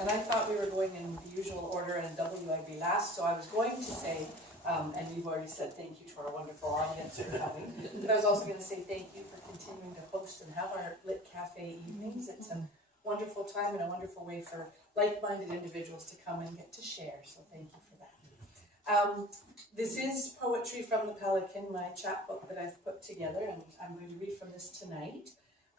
And I thought we were going in the usual order and WIB last, so I was going to say, and you've already said thank you to our wonderful audience for coming, but I was also going to say thank you for continuing to host and have our Lit Cafe evenings. It's a wonderful time and a wonderful way for like-minded individuals to come and get to share, so thank you for that. This is Poetry from the Pelican, my chapbook that I've put together, and I'm going to read from this tonight.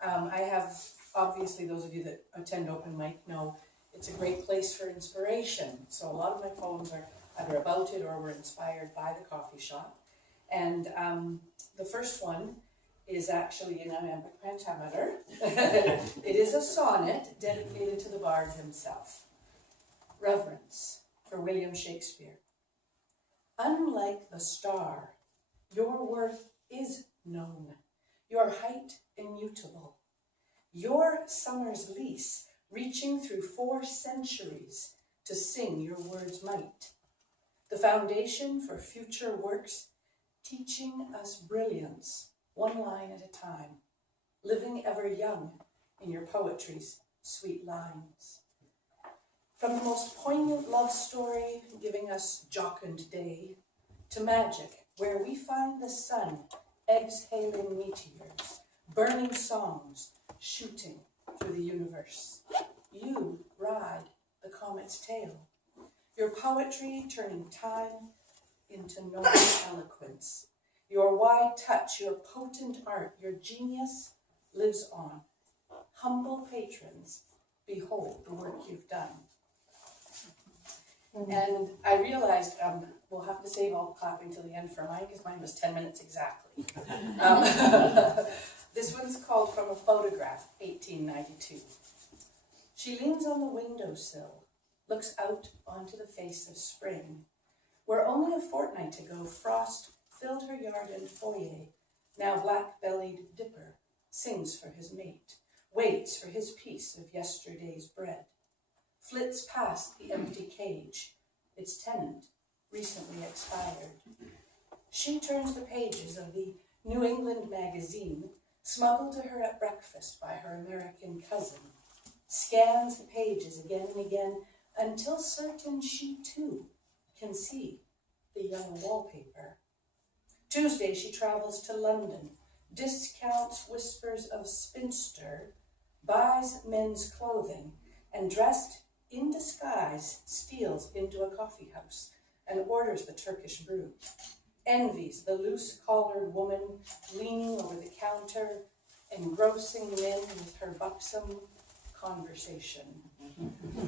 I have, obviously, those of you that attend open mic know it's a great place for inspiration. So a lot of my poems are either about it or were inspired by the coffee shop. And the first one is actually in iambic pentameter. It is a sonnet dedicated to the bard himself. Reverence for William Shakespeare. Unlike the star, your worth is known, your height immutable, your summer's lease reaching through 4 centuries to sing your words might, the foundation for future works, teaching us brilliance, one line at a time, living ever young in your poetry's sweet lines. From the most poignant love story, giving us jocund day, to magic, where we find the sun exhaling meteors, burning songs, shooting through the universe. You ride the comet's tail, your poetry turning time into noble eloquence. Your wide touch, your potent art, your genius lives on. Humble patrons, behold the work you've done. And I realized we'll have to save all the clapping till the end for mine, because mine was 10 minutes exactly. This one's called From a Photograph, 1892. She leans on the windowsill, looks out onto the face of spring, where only a fortnight ago frost filled her yard and foyer. Now black-bellied dipper sings for his mate, waits for his piece of yesterday's bread, flits past the empty cage, its tenant recently expired. She turns the pages of the New England magazine, smuggled to her at breakfast by her American cousin, scans the pages again and again until certain she too can see the young wallpaper. Tuesday she travels to London, discounts whispers of spinster, buys men's clothing, and dressed in disguise steals into a coffee house and orders the Turkish brew. Envies the loose-collared woman leaning over the counter, engrossing men with her buxom conversation.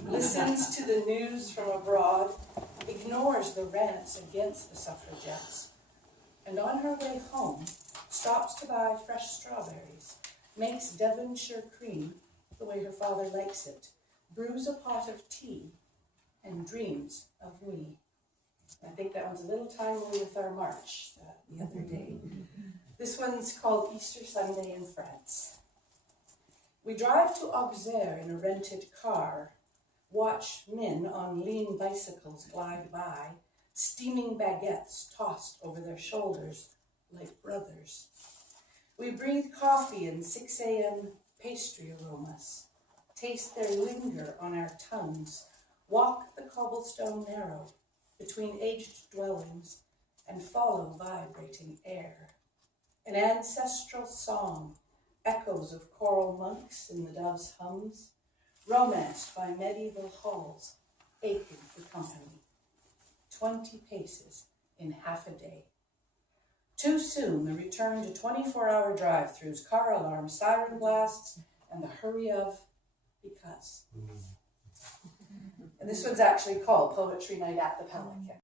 Listens to the news from abroad, ignores the rants against the suffragettes, and on her way home stops to buy fresh strawberries, makes Devonshire cream the way her father likes it, brews a pot of tea, and dreams of me. I think that one's a little timely with our march the other day. This one's called Easter Sunday in France. We drive to Auxerre in a rented car, watch men on lean bicycles glide by, steaming baguettes tossed over their shoulders like brothers. We breathe coffee and 6 a.m. pastry aromas, taste their linger on our tongues, walk the cobblestone narrow between aged dwellings, and follow vibrating air. An ancestral song, echoes of choral monks in the dove's hums, romanced by medieval halls, aching for company. 20 paces in half a day. Too soon, the return to 24-hour drive-thrus, car alarms, siren blasts, and the hurry of because. And this one's actually called Poetry Night at the Pelican.